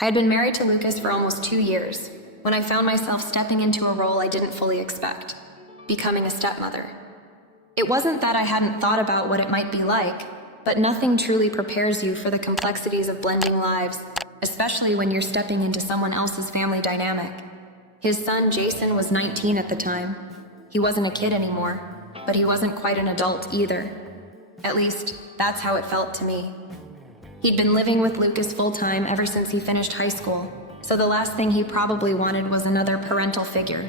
I had been married to Lucas for almost 2 years when I found myself stepping into a role I didn't fully expect, becoming a stepmother. It wasn't that I hadn't thought about what it might be like, but nothing truly prepares you for the complexities of blending lives, especially when you're stepping into someone else's family dynamic. His son, Jason, was 19 at the time. He wasn't a kid anymore, but he wasn't quite an adult either. At least, that's how it felt to me. He'd been living with Lucas full-time ever since he finished high school, so the last thing he probably wanted was another parental figure,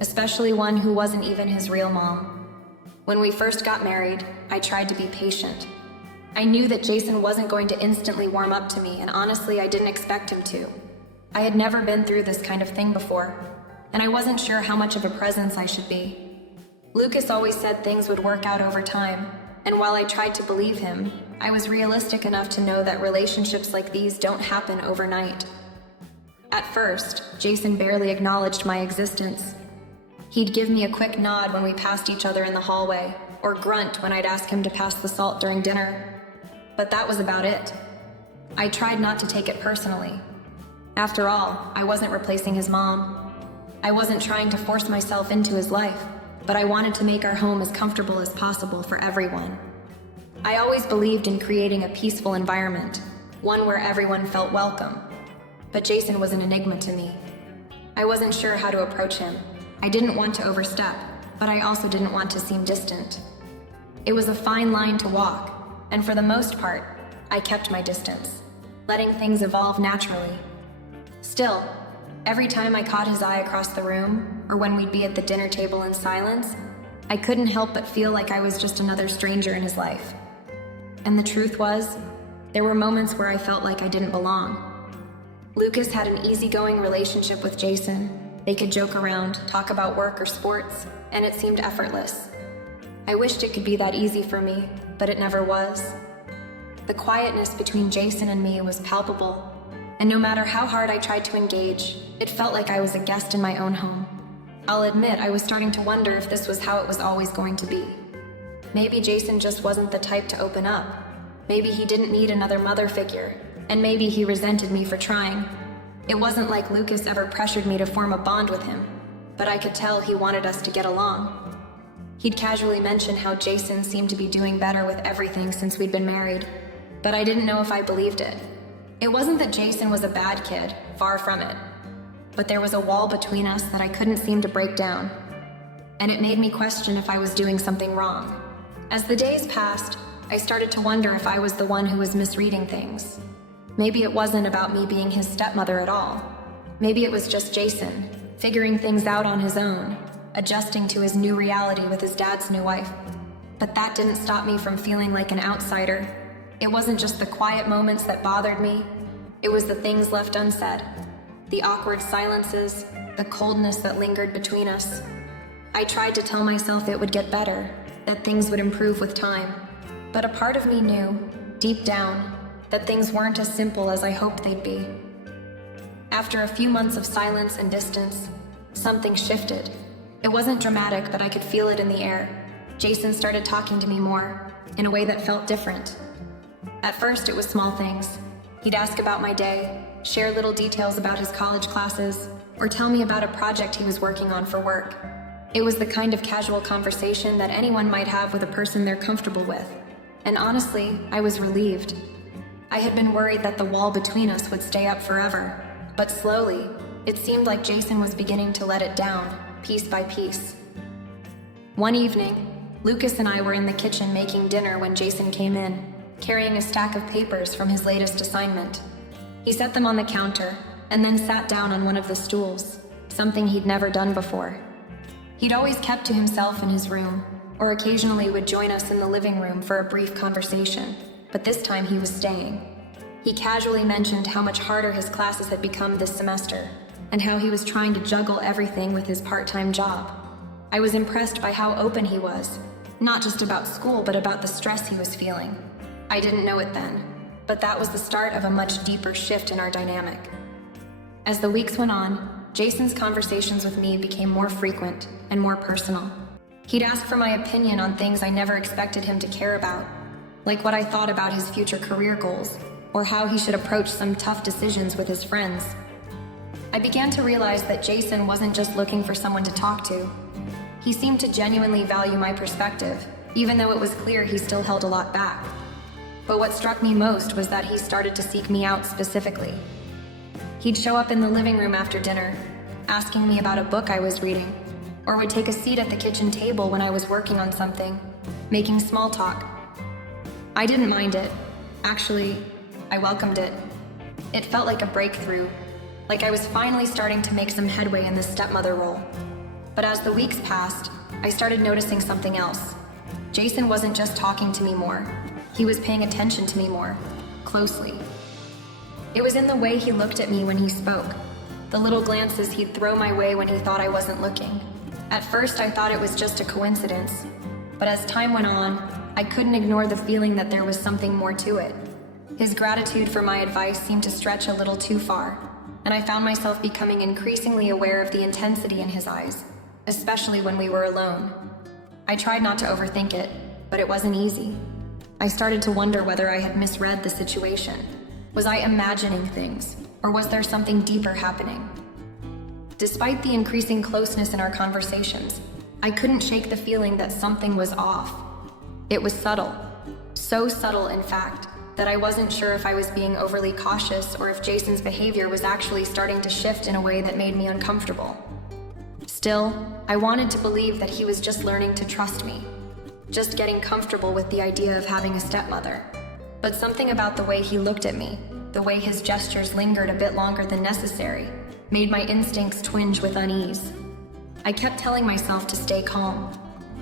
especially one who wasn't even his real mom. When we first got married, I tried to be patient. I knew that Jason wasn't going to instantly warm up to me, and honestly, I didn't expect him to. I had never been through this kind of thing before, and I wasn't sure how much of a presence I should be. Lucas always said things would work out over time, and while I tried to believe him, I was realistic enough to know that relationships like these don't happen overnight. At first, Jason barely acknowledged my existence. He'd give me a quick nod when we passed each other in the hallway, or grunt when I'd ask him to pass the salt during dinner. But that was about it. I tried not to take it personally. After all, I wasn't replacing his mom. I wasn't trying to force myself into his life, but I wanted to make our home as comfortable as possible for everyone. I always believed in creating a peaceful environment, one where everyone felt welcome. But Jason was an enigma to me. I wasn't sure how to approach him. I didn't want to overstep, but I also didn't want to seem distant. It was a fine line to walk, and for the most part, I kept my distance, letting things evolve naturally. Still, every time I caught his eye across the room, or when we'd be at the dinner table in silence, I couldn't help but feel like I was just another stranger in his life. And the truth was, there were moments where I felt like I didn't belong. Lucas had an easygoing relationship with Jason. They could joke around, talk about work or sports, and it seemed effortless. I wished it could be that easy for me, but it never was. The quietness between Jason and me was palpable, and no matter how hard I tried to engage, it felt like I was a guest in my own home. I'll admit I was starting to wonder if this was how it was always going to be. Maybe Jason just wasn't the type to open up. Maybe he didn't need another mother figure, and maybe he resented me for trying. It wasn't like Lucas ever pressured me to form a bond with him, but I could tell he wanted us to get along. He'd casually mention how Jason seemed to be doing better with everything since we'd been married, but I didn't know if I believed it. It wasn't that Jason was a bad kid, far from it, but there was a wall between us that I couldn't seem to break down, and it made me question if I was doing something wrong. As the days passed, I started to wonder if I was the one who was misreading things. Maybe it wasn't about me being his stepmother at all. Maybe it was just Jason, figuring things out on his own, adjusting to his new reality with his dad's new wife. But that didn't stop me from feeling like an outsider. It wasn't just the quiet moments that bothered me. It was the things left unsaid. The awkward silences, the coldness that lingered between us. I tried to tell myself it would get better, that things would improve with time. But a part of me knew, deep down, that things weren't as simple as I hoped they'd be. After a few months of silence and distance, something shifted. It wasn't dramatic, but I could feel it in the air. Jason started talking to me more, in a way that felt different. At first, it was small things. He'd ask about my day, share little details about his college classes, or tell me about a project he was working on for work. It was the kind of casual conversation that anyone might have with a person they're comfortable with. And honestly, I was relieved. I had been worried that the wall between us would stay up forever, but slowly, it seemed like Jason was beginning to let it down, piece by piece. One evening, Lucas and I were in the kitchen making dinner when Jason came in, carrying a stack of papers from his latest assignment. He set them on the counter, and then sat down on one of the stools, something he'd never done before. He'd always kept to himself in his room, or occasionally would join us in the living room for a brief conversation, but this time he was staying. He casually mentioned how much harder his classes had become this semester, and how he was trying to juggle everything with his part-time job. I was impressed by how open he was, not just about school, but about the stress he was feeling. I didn't know it then, but that was the start of a much deeper shift in our dynamic. As the weeks went on, Jason's conversations with me became more frequent and more personal. He'd ask for my opinion on things I never expected him to care about, like what I thought about his future career goals, or how he should approach some tough decisions with his friends. I began to realize that Jason wasn't just looking for someone to talk to. He seemed to genuinely value my perspective, even though it was clear he still held a lot back. But what struck me most was that he started to seek me out specifically. He'd show up in the living room after dinner, asking me about a book I was reading, or would take a seat at the kitchen table when I was working on something, making small talk. I didn't mind it. Actually, I welcomed it. It felt like a breakthrough, like I was finally starting to make some headway in the stepmother role. But as the weeks passed, I started noticing something else. Jason wasn't just talking to me more. He was paying attention to me more, closely. It was in the way he looked at me when he spoke, the little glances he'd throw my way when he thought I wasn't looking. At first, I thought it was just a coincidence, but as time went on, I couldn't ignore the feeling that there was something more to it. His gratitude for my advice seemed to stretch a little too far, and I found myself becoming increasingly aware of the intensity in his eyes, especially when we were alone. I tried not to overthink it, but it wasn't easy. I started to wonder whether I had misread the situation. Was I imagining things, or was there something deeper happening? Despite the increasing closeness in our conversations, I couldn't shake the feeling that something was off. It was subtle. So subtle, in fact, that I wasn't sure if I was being overly cautious or if Jason's behavior was actually starting to shift in a way that made me uncomfortable. Still, I wanted to believe that he was just learning to trust me, just getting comfortable with the idea of having a stepmother. But something about the way he looked at me, the way his gestures lingered a bit longer than necessary, made my instincts twinge with unease. I kept telling myself to stay calm.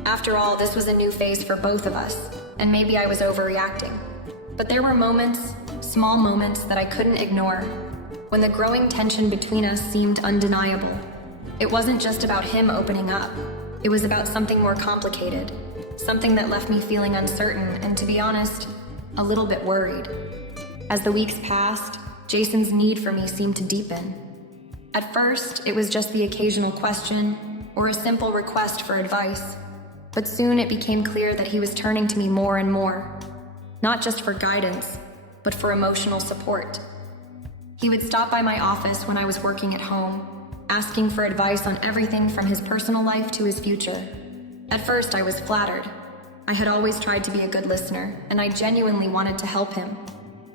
After all, this was a new phase for both of us, and maybe I was overreacting. But there were moments, small moments, that I couldn't ignore, when the growing tension between us seemed undeniable. It wasn't just about him opening up. It was about something more complicated, something that left me feeling uncertain and, to be honest, a little bit worried. As the weeks passed, Jason's need for me seemed to deepen. At first, it was just the occasional question or a simple request for advice, but soon it became clear that he was turning to me more and more, not just for guidance, but for emotional support. He would stop by my office when I was working at home, asking for advice on everything from his personal life to his future. At first, I was flattered. I had always tried to be a good listener, and I genuinely wanted to help him.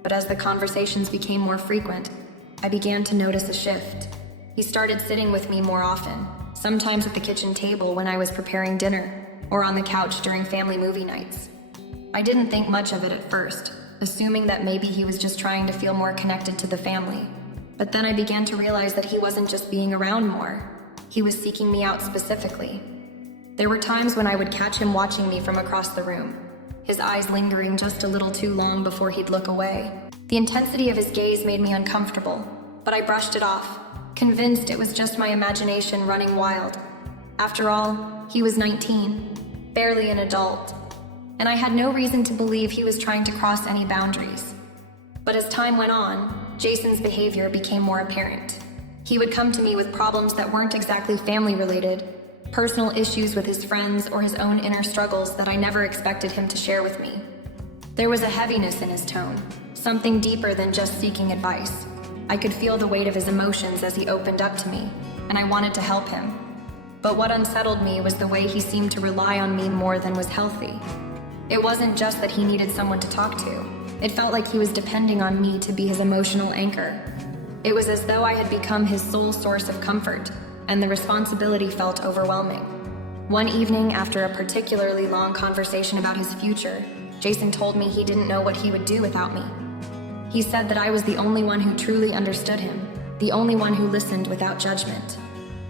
But as the conversations became more frequent, I began to notice a shift. He started sitting with me more often, sometimes at the kitchen table when I was preparing dinner, or on the couch during family movie nights. I didn't think much of it at first, assuming that maybe he was just trying to feel more connected to the family. But then I began to realize that he wasn't just being around more. He was seeking me out specifically. There were times when I would catch him watching me from across the room, his eyes lingering just a little too long before he'd look away. The intensity of his gaze made me uncomfortable, but I brushed it off, convinced it was just my imagination running wild. After all, he was 19, barely an adult, and I had no reason to believe he was trying to cross any boundaries. But as time went on, Jason's behavior became more apparent. He would come to me with problems that weren't exactly family-related, personal issues with his friends, or his own inner struggles that I never expected him to share with me. There was a heaviness in his tone, something deeper than just seeking advice. I could feel the weight of his emotions as he opened up to me, and I wanted to help him. But what unsettled me was the way he seemed to rely on me more than was healthy. It wasn't just that he needed someone to talk to. It felt like he was depending on me to be his emotional anchor. It was as though I had become his sole source of comfort, and the responsibility felt overwhelming. One evening, after a particularly long conversation about his future, Jason told me he didn't know what he would do without me. He said that I was the only one who truly understood him, the only one who listened without judgment.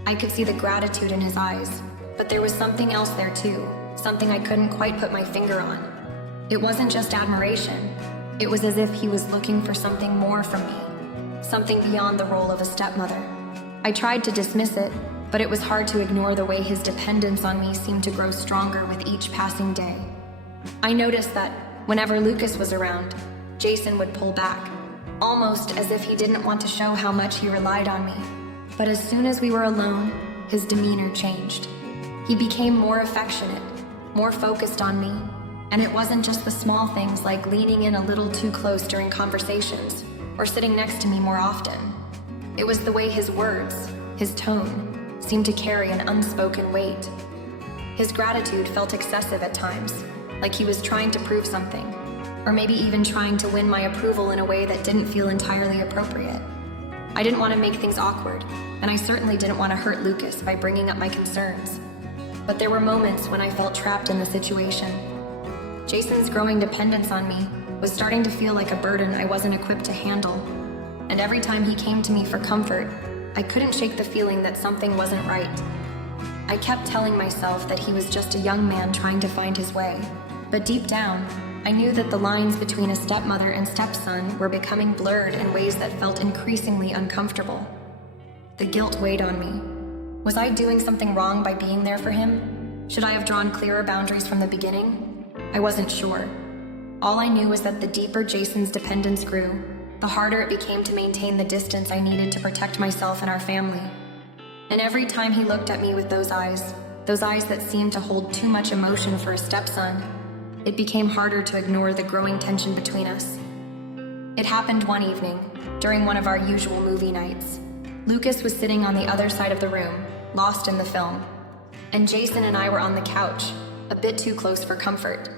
I could see the gratitude in his eyes, but there was something else there too, something I couldn't quite put my finger on. It wasn't just admiration. It was as if he was looking for something more from me, something beyond the role of a stepmother. I tried to dismiss it, but it was hard to ignore the way his dependence on me seemed to grow stronger with each passing day. I noticed that whenever Lucas was around, Jason would pull back, almost as if he didn't want to show how much he relied on me. But as soon as we were alone, his demeanor changed. He became more affectionate, more focused on me, And it wasn't just the small things like leaning in a little too close during conversations or sitting next to me more often. It was the way his words, his tone, seemed to carry an unspoken weight. His gratitude felt excessive at times, like he was trying to prove something, or maybe even trying to win my approval in a way that didn't feel entirely appropriate. I didn't want to make things awkward, and I certainly didn't want to hurt Lucas by bringing up my concerns. But there were moments when I felt trapped in the situation. Jason's growing dependence on me was starting to feel like a burden I wasn't equipped to handle. And every time he came to me for comfort, I couldn't shake the feeling that something wasn't right. I kept telling myself that he was just a young man trying to find his way. But deep down, I knew that the lines between a stepmother and stepson were becoming blurred in ways that felt increasingly uncomfortable. The guilt weighed on me. Was I doing something wrong by being there for him? Should I have drawn clearer boundaries from the beginning? I wasn't sure. All I knew was that the deeper Jason's dependence grew, the harder it became to maintain the distance I needed to protect myself and our family. And every time he looked at me with those eyes that seemed to hold too much emotion for a stepson, it became harder to ignore the growing tension between us. It happened one evening, during one of our usual movie nights. Lucas was sitting on the other side of the room, lost in the film, and Jason and I were on the couch, a bit too close for comfort.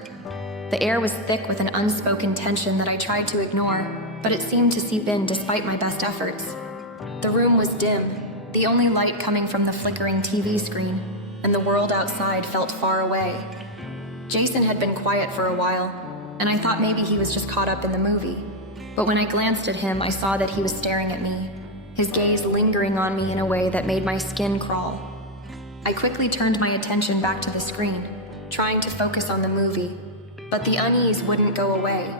The air was thick with an unspoken tension that I tried to ignore, but it seemed to seep in despite my best efforts. The room was dim, the only light coming from the flickering TV screen, and the world outside felt far away. Jason had been quiet for a while, and I thought maybe he was just caught up in the movie. But when I glanced at him, I saw that he was staring at me, his gaze lingering on me in a way that made my skin crawl. I quickly turned my attention back to the screen, trying to focus on the movie, but the unease wouldn't go away.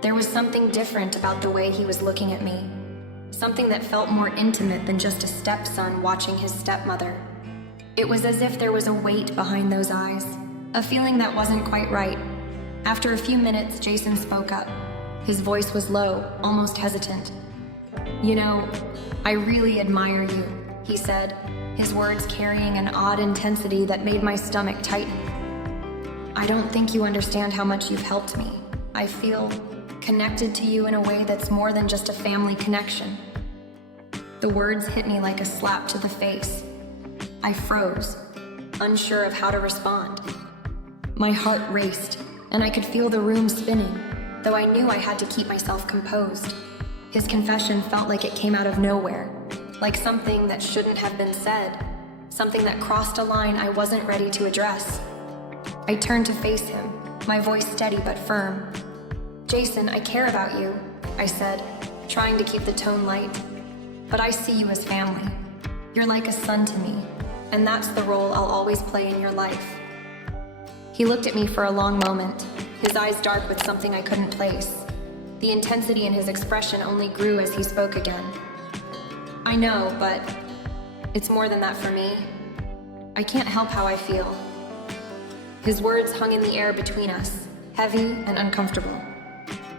There was something different about the way he was looking at me, something that felt more intimate than just a stepson watching his stepmother. It was as if there was a weight behind those eyes, a feeling that wasn't quite right. After a few minutes, Jason spoke up. His voice was low, almost hesitant. "You know, I really admire you," he said, his words carrying an odd intensity that made my stomach tighten. "I don't think you understand how much you've helped me. I feel connected to you in a way that's more than just a family connection." The words hit me like a slap to the face. I froze, unsure of how to respond. My heart raced, and I could feel the room spinning, though I knew I had to keep myself composed. His confession felt like it came out of nowhere, like something that shouldn't have been said, something that crossed a line I wasn't ready to address. I turned to face him, my voice steady but firm. "Jason, I care about you," I said, trying to keep the tone light. "But I see you as family. You're like a son to me, and that's the role I'll always play in your life." He looked at me for a long moment, his eyes dark with something I couldn't place. The intensity in his expression only grew as he spoke again. "I know, but it's more than that for me. I can't help how I feel." His words hung in the air between us, heavy and uncomfortable.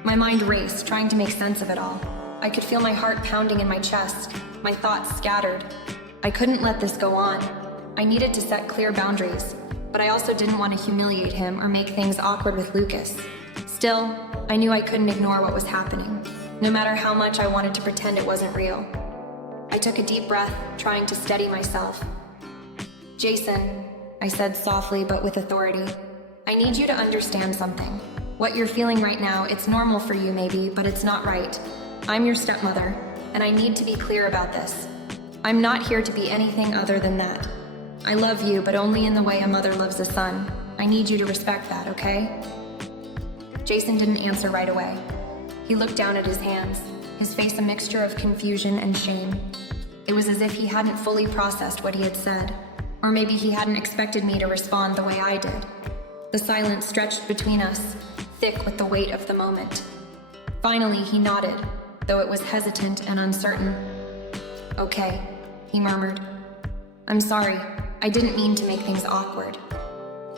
My mind raced, trying to make sense of it all. I could feel my heart pounding in my chest, my thoughts scattered. I couldn't let this go on. I needed to set clear boundaries, but I also didn't want to humiliate him or make things awkward with Lucas. Still, I knew I couldn't ignore what was happening, no matter how much I wanted to pretend it wasn't real. I took a deep breath, trying to steady myself. "Jason," I said softly but with authority, "I need you to understand something. What you're feeling right now, it's normal for you maybe, but it's not right. I'm your stepmother, and I need to be clear about this. I'm not here to be anything other than that. I love you, but only in the way a mother loves a son. I need you to respect that, okay?" Jason didn't answer right away. He looked down at his hands, his face a mixture of confusion and shame. It was as if he hadn't fully processed what he had said, or maybe he hadn't expected me to respond the way I did. The silence stretched between us, thick with the weight of the moment. Finally, he nodded, though it was hesitant and uncertain. "Okay," he murmured. "I'm sorry, I didn't mean to make things awkward."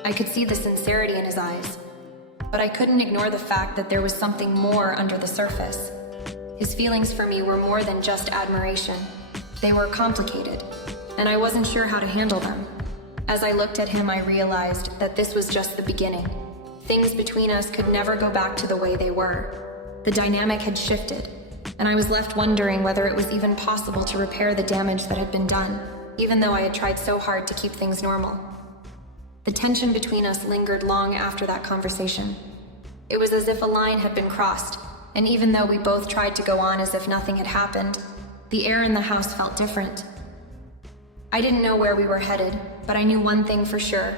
I could see the sincerity in his eyes, but I couldn't ignore the fact that there was something more under the surface. His feelings for me were more than just admiration. They were complicated, and I wasn't sure how to handle them. As I looked at him, I realized that this was just the beginning. Things between us could never go back to the way they were. The dynamic had shifted, and I was left wondering whether it was even possible to repair the damage that had been done, even though I had tried so hard to keep things normal. The tension between us lingered long after that conversation. It was as if a line had been crossed, and even though we both tried to go on as if nothing had happened, the air in the house felt different. I didn't know where we were headed, but I knew one thing for sure.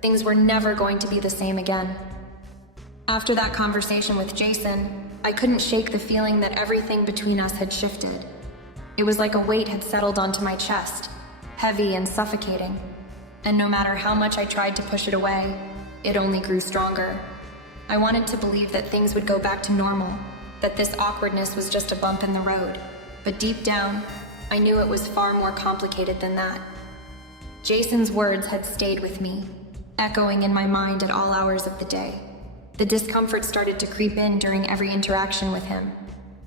Things were never going to be the same again. After that conversation with Jason, I couldn't shake the feeling that everything between us had shifted. It was like a weight had settled onto my chest, heavy and suffocating. And no matter how much I tried to push it away, it only grew stronger. I wanted to believe that things would go back to normal, that this awkwardness was just a bump in the road. But deep down, I knew it was far more complicated than that. Jason's words had stayed with me, echoing in my mind at all hours of the day. The discomfort started to creep in during every interaction with him.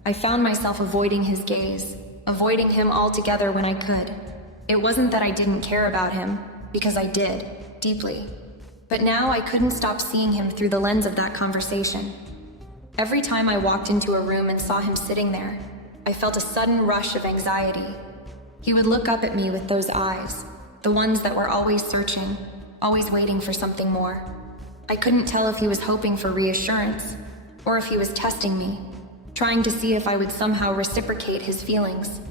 I found myself avoiding his gaze, avoiding him altogether when I could. It wasn't that I didn't care about him, because I did, deeply. But now I couldn't stop seeing him through the lens of that conversation. Every time I walked into a room and saw him sitting there, I felt a sudden rush of anxiety. He would look up at me with those eyes, the ones that were always searching, always waiting for something more. I couldn't tell if he was hoping for reassurance, or if he was testing me, trying to see if I would somehow reciprocate his feelings.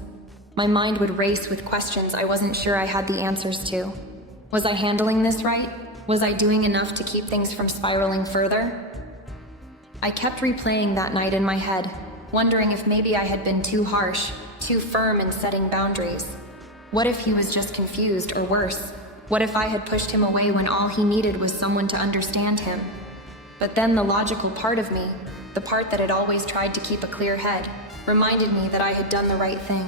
My mind would race with questions I wasn't sure I had the answers to. Was I handling this right? Was I doing enough to keep things from spiraling further? I kept replaying that night in my head, wondering if maybe I had been too harsh, too firm in setting boundaries. What if he was just confused, or worse? What if I had pushed him away when all he needed was someone to understand him? But then the logical part of me, the part that had always tried to keep a clear head, reminded me that I had done the right thing.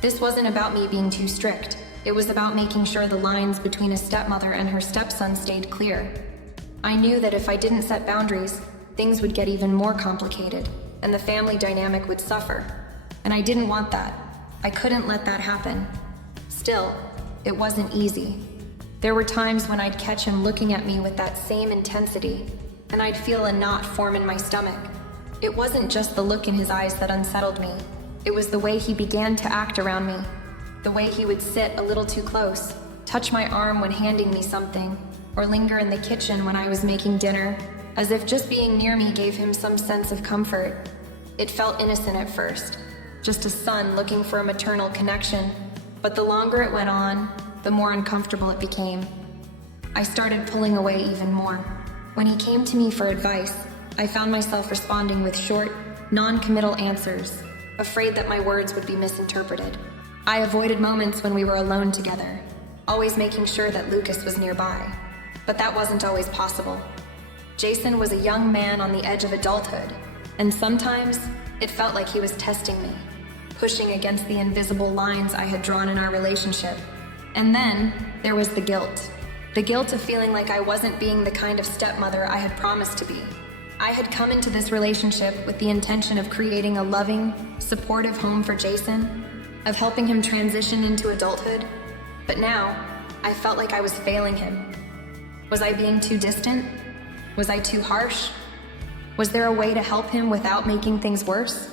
This wasn't about me being too strict. It was about making sure the lines between a stepmother and her stepson stayed clear. I knew that if I didn't set boundaries, things would get even more complicated, and the family dynamic would suffer. And I didn't want that. I couldn't let that happen. Still, it wasn't easy. There were times when I'd catch him looking at me with that same intensity, and I'd feel a knot form in my stomach. It wasn't just the look in his eyes that unsettled me. It was the way he began to act around me. The way he would sit a little too close, touch my arm when handing me something, or linger in the kitchen when I was making dinner, as if just being near me gave him some sense of comfort. It felt innocent at first, just a son looking for a maternal connection, but the longer it went on, the more uncomfortable it became. I started pulling away even more. When he came to me for advice, I found myself responding with short, non-committal answers, afraid that my words would be misinterpreted. I avoided moments when we were alone together, always making sure that Lucas was nearby. But that wasn't always possible. Jason was a young man on the edge of adulthood, and sometimes it felt like he was testing me, pushing against the invisible lines I had drawn in our relationship. And then there was the guilt. The guilt of feeling like I wasn't being the kind of stepmother I had promised to be. I had come into this relationship with the intention of creating a loving, supportive home for Jason, of helping him transition into adulthood, but now I felt like I was failing him. Was I being too distant? Was I too harsh? Was there a way to help him without making things worse?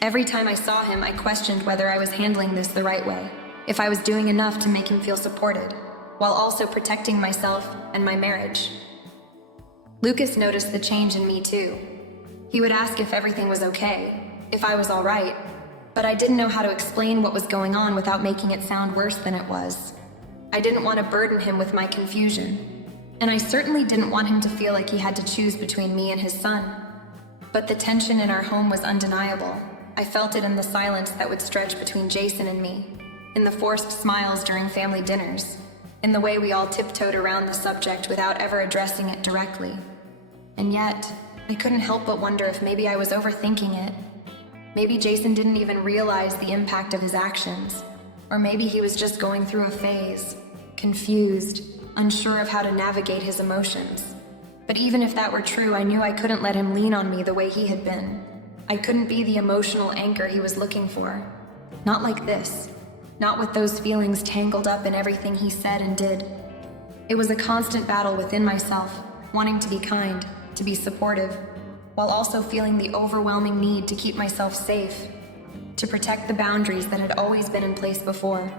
Every time I saw him, I questioned whether I was handling this the right way, if I was doing enough to make him feel supported, while also protecting myself and my marriage. Lucas noticed the change in me too. He would ask if everything was okay, if I was all right, but I didn't know how to explain what was going on without making it sound worse than it was. I didn't want to burden him with my confusion, and I certainly didn't want him to feel like he had to choose between me and his son. But the tension in our home was undeniable. I felt it in the silence that would stretch between Jason and me, in the forced smiles during family dinners, in the way we all tiptoed around the subject without ever addressing it directly. And yet, I couldn't help but wonder if maybe I was overthinking it. Maybe Jason didn't even realize the impact of his actions. Or maybe he was just going through a phase, confused, unsure of how to navigate his emotions. But even if that were true, I knew I couldn't let him lean on me the way he had been. I couldn't be the emotional anchor he was looking for. Not like this. Not with those feelings tangled up in everything he said and did. It was a constant battle within myself, wanting to be kind, to be supportive, while also feeling the overwhelming need to keep myself safe, to protect the boundaries that had always been in place before.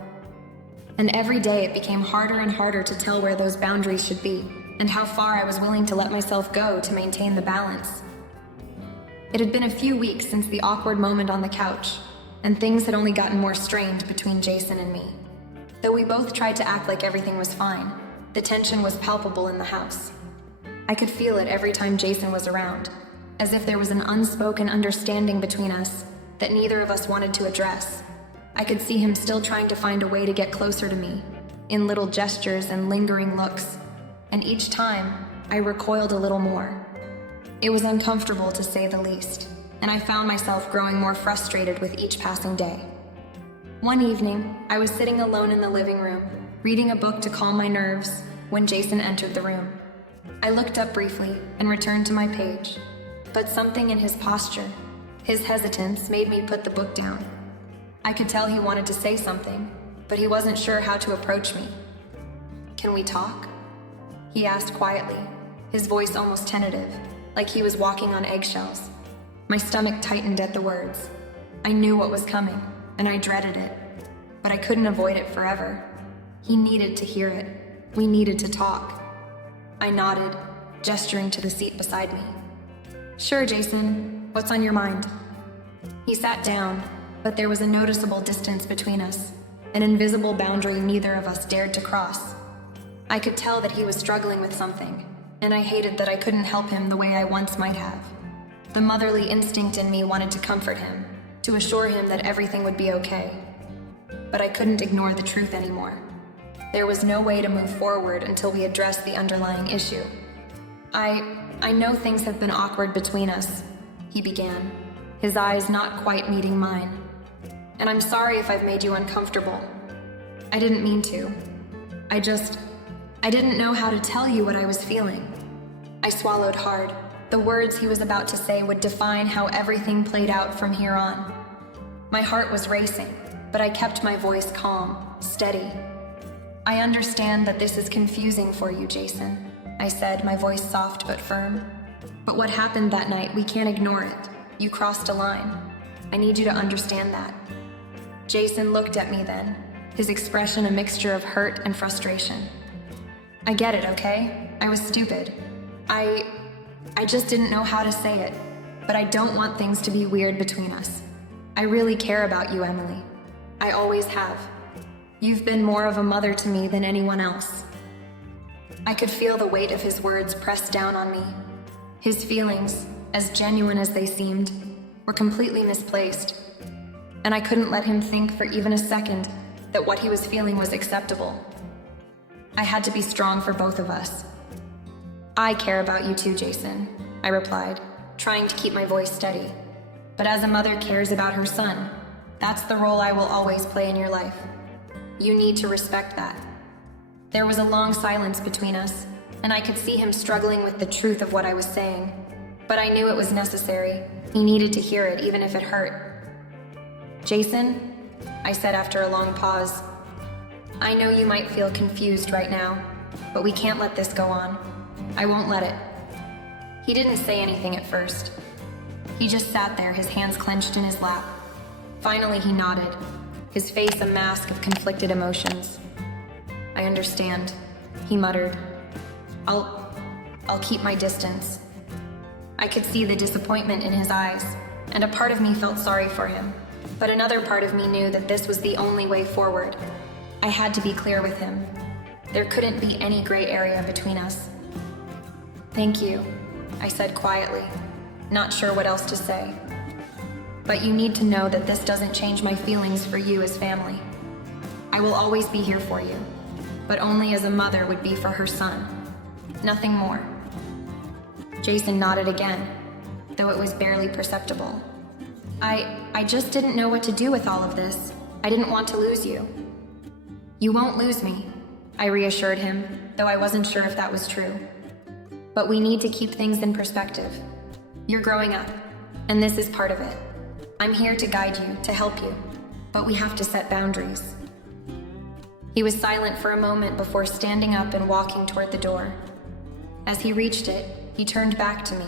And every day it became harder and harder to tell where those boundaries should be, and how far I was willing to let myself go to maintain the balance. It had been a few weeks since the awkward moment on the couch, and things had only gotten more strained between Jason and me. Though we both tried to act like everything was fine, the tension was palpable in the house. I could feel it every time Jason was around, as if there was an unspoken understanding between us that neither of us wanted to address. I could see him still trying to find a way to get closer to me, in little gestures and lingering looks, and each time, I recoiled a little more. It was uncomfortable to say the least, and I found myself growing more frustrated with each passing day. One evening, I was sitting alone in the living room, reading a book to calm my nerves, when Jason entered the room. I looked up briefly and returned to my page, but something in his posture, his hesitance, made me put the book down. I could tell he wanted to say something, but he wasn't sure how to approach me. "Can we talk?" he asked quietly, his voice almost tentative, like he was walking on eggshells. My stomach tightened at the words. I knew what was coming, and I dreaded it, but I couldn't avoid it forever. He needed to hear it. We needed to talk. I nodded, gesturing to the seat beside me. "Sure, Jason. What's on your mind?" He sat down, but there was a noticeable distance between us, an invisible boundary neither of us dared to cross. I could tell that he was struggling with something, and I hated that I couldn't help him the way I once might have. The motherly instinct in me wanted to comfort him, to assure him that everything would be okay. But I couldn't ignore the truth anymore. There was no way to move forward until we addressed the underlying issue. I know things have been awkward between us," he began, his eyes not quite meeting mine. "And I'm sorry if I've made you uncomfortable. I didn't mean to. I didn't know how to tell you what I was feeling." I swallowed hard. The words he was about to say would define how everything played out from here on. My heart was racing, but I kept my voice calm, steady. "I understand that this is confusing for you, Jason," I said, my voice soft but firm. "But what happened that night, we can't ignore it. You crossed a line. I need you to understand that." Jason looked at me then, his expression a mixture of hurt and frustration. "I get it, okay? I was stupid. I just didn't know how to say it, but I don't want things to be weird between us. I really care about you, Emily. I always have. You've been more of a mother to me than anyone else." I could feel the weight of his words press down on me. His feelings, as genuine as they seemed, were completely misplaced, and I couldn't let him think for even a second that what he was feeling was acceptable. I had to be strong for both of us. "I care about you too, Jason," I replied, trying to keep my voice steady. "But as a mother cares about her son, that's the role I will always play in your life. You need to respect that." There was a long silence between us, and I could see him struggling with the truth of what I was saying. But I knew it was necessary. He needed to hear it, even if it hurt. "Jason," I said after a long pause, "I know you might feel confused right now, but we can't let this go on. I won't let it." He didn't say anything at first. He just sat there, his hands clenched in his lap. Finally, he nodded, his face a mask of conflicted emotions. "I understand," he muttered. I'll keep my distance." I could see the disappointment in his eyes, and a part of me felt sorry for him, but another part of me knew that this was the only way forward. I had to be clear with him. There couldn't be any gray area between us. "Thank you," I said quietly, not sure what else to say. "But you need to know that this doesn't change my feelings for you as family. I will always be here for you, but only as a mother would be for her son. Nothing more." Jason nodded again, though it was barely perceptible. I just didn't know what to do with all of this. I didn't want to lose you." "You won't lose me," I reassured him, though I wasn't sure if that was true. "But we need to keep things in perspective. You're growing up, and this is part of it. I'm here to guide you, to help you, but we have to set boundaries." He was silent for a moment before standing up and walking toward the door. As he reached it, he turned back to me,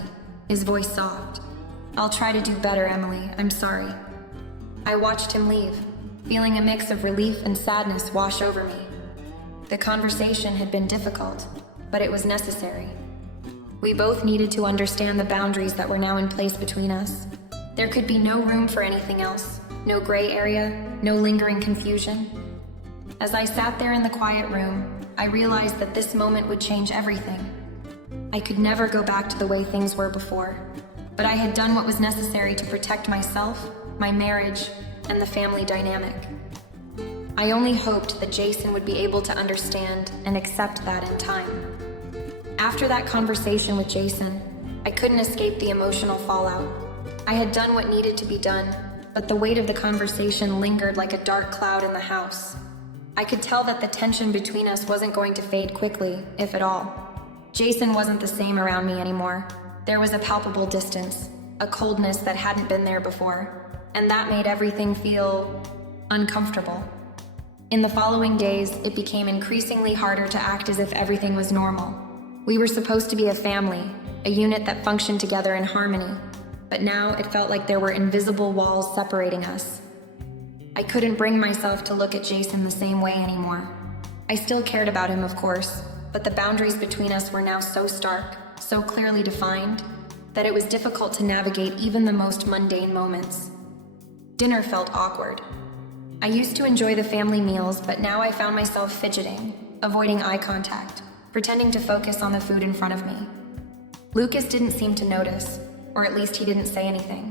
his voice soft. "I'll try to do better, Emily. I'm sorry." I watched him leave, feeling a mix of relief and sadness wash over me. The conversation had been difficult, but it was necessary. We both needed to understand the boundaries that were now in place between us. There could be no room for anything else, no gray area, no lingering confusion. As I sat there in the quiet room, I realized that this moment would change everything. I could never go back to the way things were before, but I had done what was necessary to protect myself, my marriage, and the family dynamic. I only hoped that Jason would be able to understand and accept that in time. After that conversation with Jason, I couldn't escape the emotional fallout. I had done what needed to be done, but the weight of the conversation lingered like a dark cloud in the house. I could tell that the tension between us wasn't going to fade quickly, if at all. Jason wasn't the same around me anymore. There was a palpable distance, a coldness that hadn't been there before, and that made everything feel uncomfortable. In the following days, it became increasingly harder to act as if everything was normal. We were supposed to be a family, a unit that functioned together in harmony, but now it felt like there were invisible walls separating us. I couldn't bring myself to look at Jason the same way anymore. I still cared about him, of course, but the boundaries between us were now so stark, so clearly defined, that it was difficult to navigate even the most mundane moments. Dinner felt awkward. I used to enjoy the family meals, but now I found myself fidgeting, avoiding eye contact, pretending to focus on the food in front of me. Lucas didn't seem to notice, or at least he didn't say anything.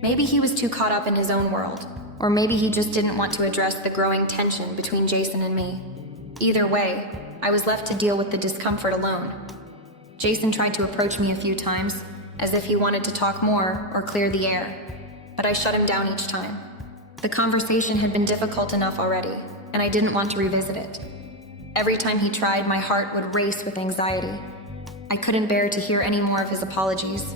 Maybe he was too caught up in his own world, or maybe he just didn't want to address the growing tension between Jason and me. Either way, I was left to deal with the discomfort alone. Jason tried to approach me a few times, as if he wanted to talk more or clear the air, but I shut him down each time. The conversation had been difficult enough already, and I didn't want to revisit it. Every time he tried, my heart would race with anxiety. I couldn't bear to hear any more of his apologies.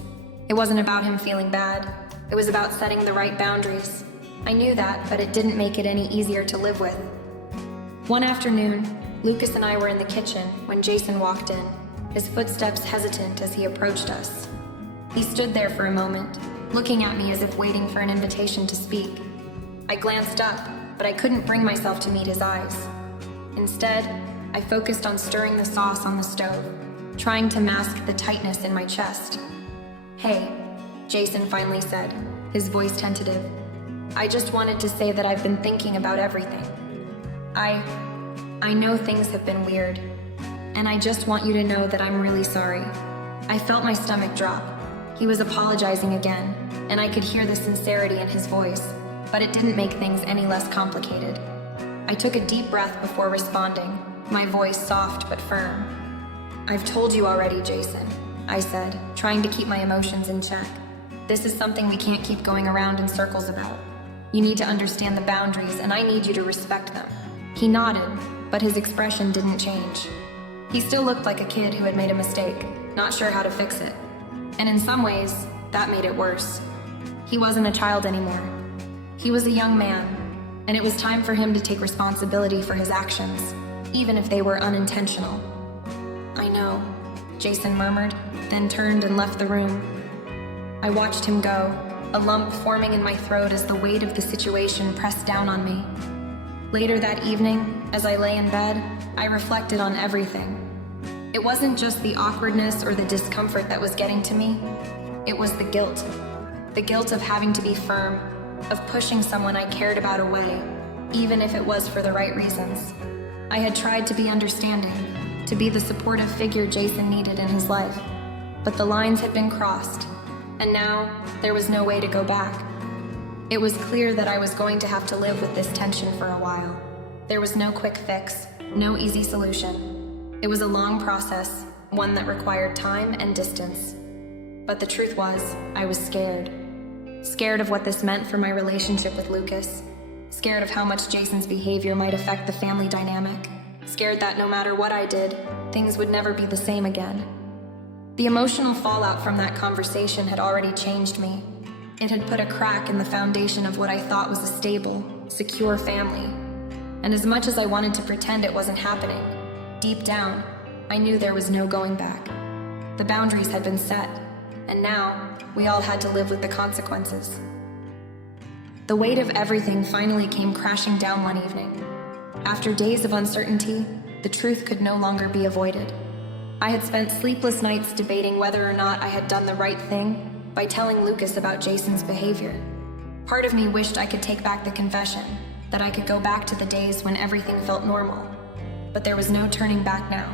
It wasn't about him feeling bad. It was about setting the right boundaries. I knew that, but it didn't make it any easier to live with. One afternoon, Lucas and I were in the kitchen when Jason walked in, his footsteps hesitant as he approached us. He stood there for a moment, looking at me as if waiting for an invitation to speak. I glanced up, but I couldn't bring myself to meet his eyes. Instead, I focused on stirring the sauce on the stove, trying to mask the tightness in my chest. "Hey," Jason finally said, his voice tentative. "I just wanted to say that I've been thinking about everything. I know things have been weird, and I just want you to know that I'm really sorry." I felt my stomach drop. He was apologizing again, and I could hear the sincerity in his voice, but it didn't make things any less complicated. I took a deep breath before responding, my voice soft but firm. "I've told you already, Jason," I said, trying to keep my emotions in check. "This is something we can't keep going around in circles about. You need to understand the boundaries, and I need you to respect them." He nodded, but his expression didn't change. He still looked like a kid who had made a mistake, not sure how to fix it. And in some ways, that made it worse. He wasn't a child anymore. He was a young man, and it was time for him to take responsibility for his actions, even if they were unintentional. "I know," Jason murmured, then turned and left the room. I watched him go, a lump forming in my throat as the weight of the situation pressed down on me. Later that evening, as I lay in bed, I reflected on everything. It wasn't just the awkwardness or the discomfort that was getting to me. It was the guilt. The guilt of having to be firm, of pushing someone I cared about away, even if it was for the right reasons. I had tried to be understanding, to be the supportive figure Jason needed in his life, but the lines had been crossed, and now there was no way to go back. It was clear that I was going to have to live with this tension for a while. There was no quick fix, no easy solution. It was a long process, one that required time and distance. But the truth was, I was scared. Scared of what this meant for my relationship with Lucas. Scared of how much Jason's behavior might affect the family dynamic. Scared that no matter what I did, things would never be the same again. The emotional fallout from that conversation had already changed me. It had put a crack in the foundation of what I thought was a stable, secure family. And as much as I wanted to pretend it wasn't happening, deep down, I knew there was no going back. The boundaries had been set, and now we all had to live with the consequences. The weight of everything finally came crashing down one evening. After days of uncertainty, the truth could no longer be avoided. I had spent sleepless nights debating whether or not I had done the right thing by telling Lucas about Jason's behavior. Part of me wished I could take back the confession, that I could go back to the days when everything felt normal. But there was no turning back now.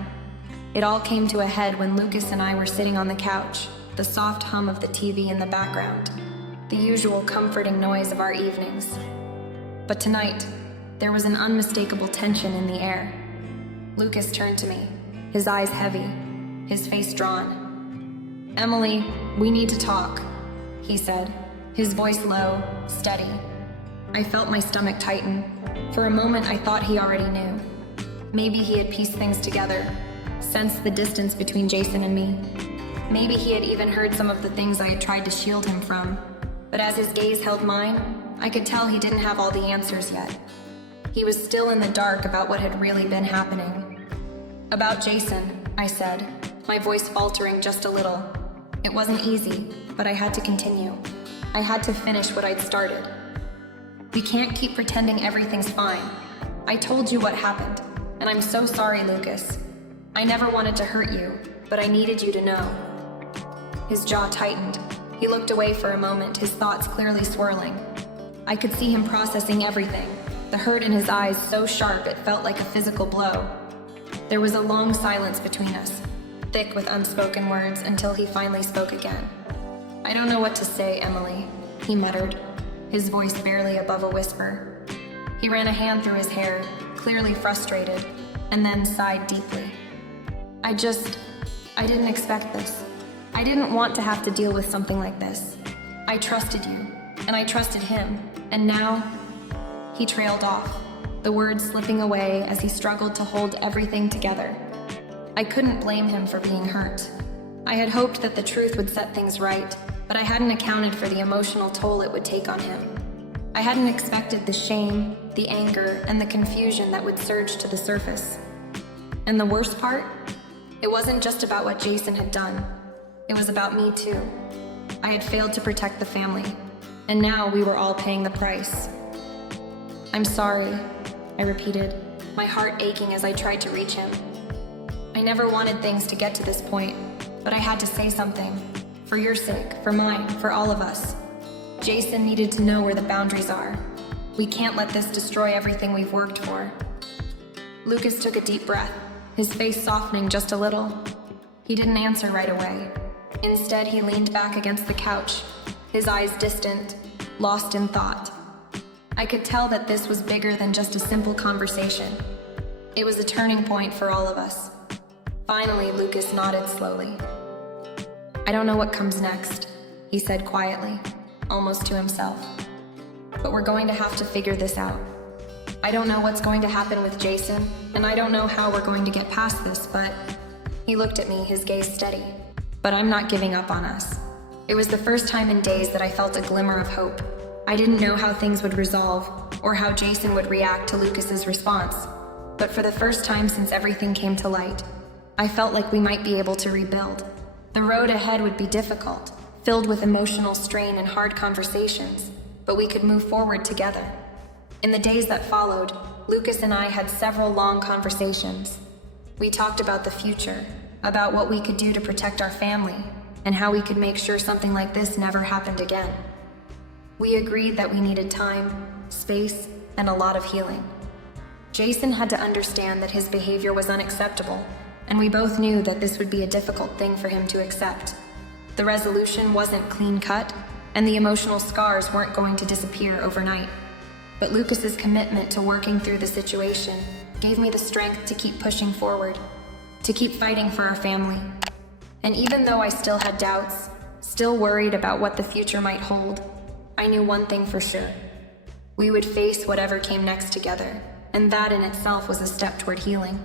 It all came to a head when Lucas and I were sitting on the couch, the soft hum of the TV in the background, the usual comforting noise of our evenings. But tonight, there was an unmistakable tension in the air. Lucas turned to me, his eyes heavy, his face drawn. "Emily, we need to talk," he said, his voice low, steady. I felt my stomach tighten. For a moment, I thought he already knew. Maybe he had pieced things together, sensed the distance between Jason and me. Maybe he had even heard some of the things I had tried to shield him from. But as his gaze held mine, I could tell he didn't have all the answers yet. He was still in the dark about what had really been happening. "About Jason," I said, my voice faltering just a little. It wasn't easy, but I had to continue. I had to finish what I'd started. "We can't keep pretending everything's fine. I told you what happened, and I'm so sorry, Lucas. I never wanted to hurt you, but I needed you to know." His jaw tightened. He looked away for a moment, his thoughts clearly swirling. I could see him processing everything, the hurt in his eyes so sharp it felt like a physical blow. There was a long silence between us, thick with unspoken words, until he finally spoke again. "I don't know what to say, Emily," he muttered, his voice barely above a whisper. He ran a hand through his hair, clearly frustrated, and then sighed deeply. I didn't expect this. I didn't want to have to deal with something like this. I trusted you, and I trusted him, and now..." He trailed off, the words slipping away as he struggled to hold everything together. I couldn't blame him for being hurt. I had hoped that the truth would set things right, but I hadn't accounted for the emotional toll it would take on him. I hadn't expected the shame, the anger, and the confusion that would surge to the surface. And the worst part? It wasn't just about what Jason had done. It was about me too. I had failed to protect the family, and now we were all paying the price. "I'm sorry," I repeated, my heart aching as I tried to reach him. I never wanted things to get to this point, but I had to say something. For your sake, for mine, for all of us. Jason needed to know where the boundaries are. We can't let this destroy everything we've worked for. Lucas took a deep breath, his face softening just a little. He didn't answer right away. Instead, he leaned back against the couch, his eyes distant, lost in thought. I could tell that this was bigger than just a simple conversation. It was a turning point for all of us. Finally, Lucas nodded slowly. "I don't know what comes next," he said quietly, almost to himself. "But we're going to have to figure this out. I don't know what's going to happen with Jason, and I don't know how we're going to get past this, but..." He looked at me, his gaze steady. "But I'm not giving up on us." It was the first time in days that I felt a glimmer of hope. I didn't know how things would resolve, or how Jason would react to Lucas's response. But for the first time since everything came to light, I felt like we might be able to rebuild. The road ahead would be difficult, filled with emotional strain and hard conversations, but we could move forward together. In the days that followed, Lucas and I had several long conversations. We talked about the future, about what we could do to protect our family, and how we could make sure something like this never happened again. We agreed that we needed time, space, and a lot of healing. Jason had to understand that his behavior was unacceptable, and we both knew that this would be a difficult thing for him to accept. The resolution wasn't clean-cut, and the emotional scars weren't going to disappear overnight. But Lucas's commitment to working through the situation gave me the strength to keep pushing forward, to keep fighting for our family. And even though I still had doubts, still worried about what the future might hold, I knew one thing for sure. We would face whatever came next together, and that in itself was a step toward healing.